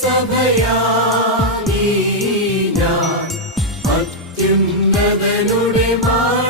സഭയാം മാ